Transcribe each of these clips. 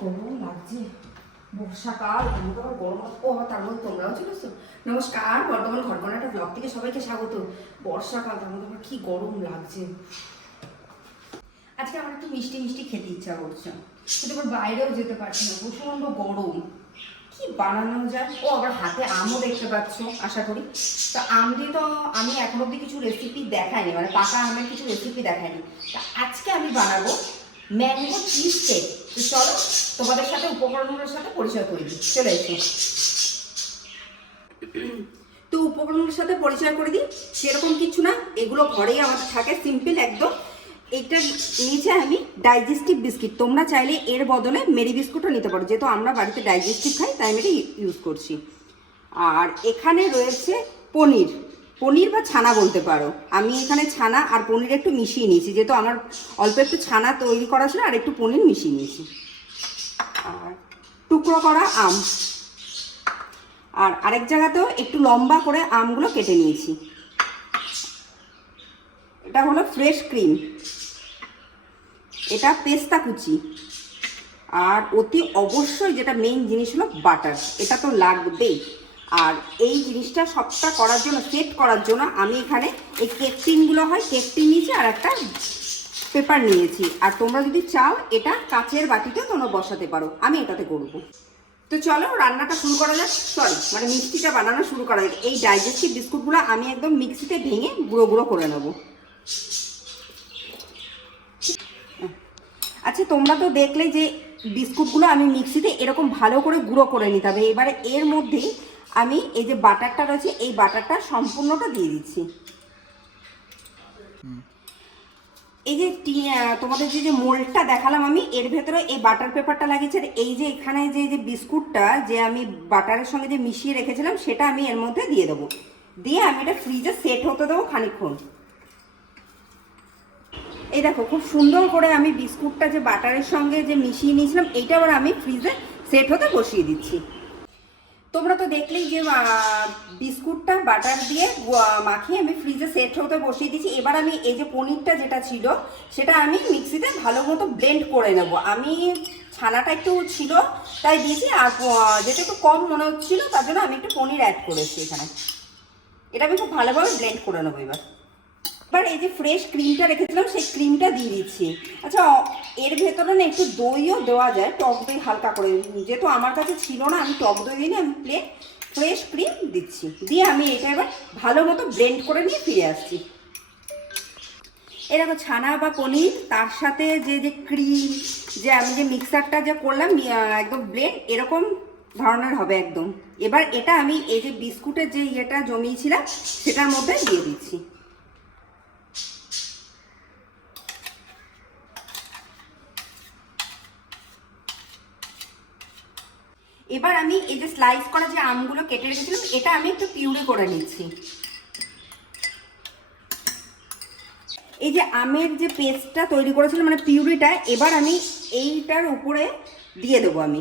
গরম লাগছে, বর্ষাকাল আবার গরম। ও তার মধ্যে তোমরাও চলে এসছো। নমস্কার, বর্তমান ঘটনা একটা ব্লগ থেকে সবাইকে স্বাগত। বর্ষাকাল তার মধ্যে আমার কি গরম লাগছে। আজকে আমার একটু মিষ্টি মিষ্টি খেতে ইচ্ছা করছে, কিন্তু আবার বাইরেও যেতে পারছি না, প্রচন্ড গরম। কি বানানো যায়? ও আবার হাতে আমও দেখতে পাচ্ছ আশা করি। তো আম দিয়ে তো আমি এখন অব্দি কিছু রেসিপি দেখাইনি, মানে পাকা আমের কিছু রেসিপি দেখাইনি। তা আজকে আমি বানাবো ম্যাঙ্গো চিজ কেক। তো চলো তোমাদের সাথে উপকরণগুলোর সাথে পরিচয় করে দিই, চলে এসো। তো উপকরণগুলোর সাথে পরিচয় করে দিই। সেরকম কিছু না, এগুলো ঘরেই আমাদের থাকে, সিম্পল একদম। এটা নিচে আমি ডাইজেস্টিভ বিস্কিট, তোমরা চাইলে এর বদলে মেরি বিস্কুটও নিতে পারো, যেহেতু আমরা বাড়িতে ডাইজেস্টিভ খাই তাই আমি এটা ইউজ করছি। আর এখানে রয়েছে পনির, পনির বা ছানা বলতে পারো। আমি এখানে ছানা আর পনির একটু মিশিয়ে নিয়েছি, যেহেতু আমার অল্প একটু ছানা তৈরি করা ছিল, আর একটু পনির মিশিয়ে নিয়েছি। আর টুকরো করা আম, আর আরেক জায়গাতেও একটু লম্বা করে আমগুলো কেটে নিয়েছি। এটা হলো ফ্রেশ ক্রিম, এটা পেস্তা কুচি, আর অতি অবশ্যই যেটা মেইন জিনিস হলো বাটার, এটা তো লাগবেই। আর এই জিনিসটা সবটা করার জন্য, সেট করার জন্য আমি এখানে এই কেক টিনগুলো হয়, কেক টিন নিয়েছি আর একটা পেপার নিয়েছি। আর তোমরা যদি চাও এটা কাচের বাটিতেও তোমরা বসাতে পারো, আমি এটাতে করবো। তো চলো রান্নাটা শুরু করা যাক, মানে মিষ্টিটা বানানো শুরু করা যাক। এই ডাইজেস্টিভ বিস্কুটগুলো আমি একদম মিক্সিতে ভেঙে গুঁড়ো গুঁড়ো করে নেবো। আচ্ছা, তোমরা তো দেখলে যে বিস্কুটগুলো আমি মিক্সিতে এরকম ভালো করে গুঁড়ো করে নিতে হবে। এবারে এর মধ্যেই আমি এই যে বাটারটা রয়েছে, এই বাটারটা সম্পূর্ণটা দিয়ে দিচ্ছি। এই যে তোমাদের যে মোল্ডটা দেখালাম আমি, এর ভেতরে এই বাটার পেপারটা লাগিয়েছি। আর এই যে এখানে যে বিস্কুটটা যে আমি বাটারের সঙ্গে যে মিশিয়ে রেখেছিলাম, সেটা আমি এর মধ্যে দিয়ে দেবো। দিয়ে আমি এটা ফ্রিজে সেট হতে দেবো খানিকক্ষণ। এই দেখো খুব সুন্দর করে আমি বিস্কুটটা যে বাটারের সঙ্গে যে মিশিয়ে নিয়েছিলাম, এইটা আবার আমি ফ্রিজে সেট হতে বসিয়ে দিচ্ছি। তোমরা তো দেখলেই যে বিস্কুটটা বাটার দিয়ে মাখিয়ে আমি ফ্রিজে সেট হতে বসিয়ে দিচ্ছি। এবার আমি এই যে পনিরটা যেটা ছিল, সেটা আমি মিক্সিতে ভালো মতো ব্লেন্ড করে নেব। আমি ছানাটা একটু ছিল তাই দিয়েছি, আর যেটা একটু কম মনে হচ্ছিল তার জন্য আমি একটু পনির অ্যাড করেছি এখানে। এটা আমি খুব ভালোভাবে ব্লেন্ড করে নেবো। এবার এই যে ফ্রেশ ক্রিমটা রেখেছিলাম, সেই ক্রিমটা দিয়ে দিচ্ছি। আচ্ছা, এর ভেতরে না একটু দইও দেওয়া যায়, টক দই হালকা করে, যেহেতু আমার কাছে ছিল না আমি টক দই দিইনি, আমি প্লেন ফ্রেশ ক্রিম দিচ্ছি। দিয়ে আমি এটা এবার ভালো মতো ব্লেন্ড করে নিয়ে ফিরে আসছি। এরকম ছানা বা পনির তার সাথে যে ক্রিম, যে আমি যে মিক্সারটা যে করলাম একদম ব্লেন্ড এরকম ধরনের হবে একদম। এবার এটা আমি এই যে বিস্কুটের যে ইয়েটা জমিয়েছিলাম সেটার মধ্যে দিয়ে দিচ্ছি। এবার আমি এই যে স্লাইস করা যে আমগুলো কেটে রেখেছিলাম, এটা আমি একটু পিউরি করে নিচ্ছি। এই যে আমের যে পেস্টটা তৈরি করেছিলাম, মানে পিউরিটা, এবার আমি এইটার উপরে দিয়ে দেবো। আমি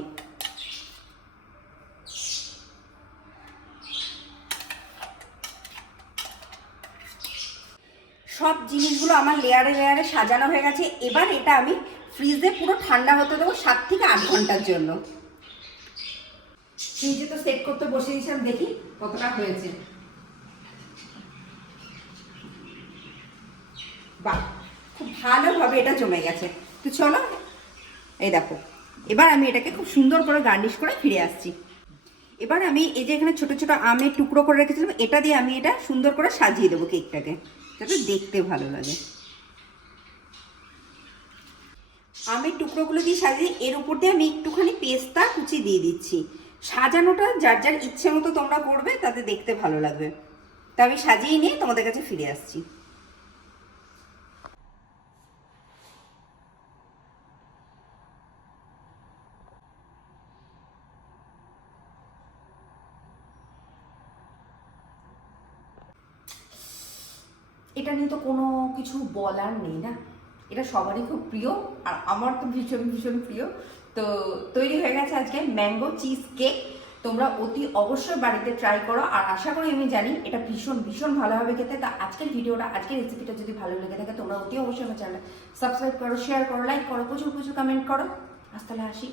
সব জিনিসগুলো আমার লেয়ারে লেয়ারে সাজানো হয়ে গেছে। এবার এটা আমি ফ্রিজে পুরো ঠান্ডা হতে দেবো 7 থেকে 8 ঘন্টার জন্য। ফ্রিজে তো সেট করতে বসে দিয়েছিলাম, দেখি কতটা হয়েছে। বাহ, খুব ভালোভাবে এটা জমে গেছে। তো চলো, এই দেখো এবার আমি এটাকে খুব সুন্দর করে গার্নিশ করে ফিরে আসছি। এবার আমি এই যে এখানে ছোট ছোট আমের টুকরো করে রেখেছিলাম, এটা দিয়ে আমি এটা সুন্দর করে সাজিয়ে দেবো কেকটাকে, যাতে দেখতে ভালো লাগে। আমের টুকরোগুলো দিয়ে সাজিয়ে এর উপর দিয়ে আমি একটুখানি পেস্তা কুচি দিয়ে দিচ্ছি। সাজানোটা যার যার ইচ্ছে মতো তোমরা করবে, তাতে দেখতে ভালো লাগবে। তা আমি সাজিয়ে নিয়ে তোমাদের কাছে ফিরে আসছি। এটা নিয়ে তো কোনো কিছু বলার নেই না, এটা সবারই খুব প্রিয়, আর আমার তো ভীষণ ভীষণ প্রিয়। তো তৈরি হয়ে গেছে আজকে ম্যাঙ্গো চিজ কেক। তোমরা অতি অবশ্যই বাড়িতে ট্রাই করো, আর আশা করি, আমি জানি এটা ভীষণ ভীষণ ভালো হবে খেতে। তা আজকের ভিডিওটা, আজকের রেসিপিটা যদি ভালো লেগে থাকে, তোমরা অতি অবশ্যই আমার চ্যানেলটা সাবস্ক্রাইব করো, শেয়ার করো, লাইক করো, প্রচুর প্রচুর কমেন্ট করো। আজ তাহলে আসি।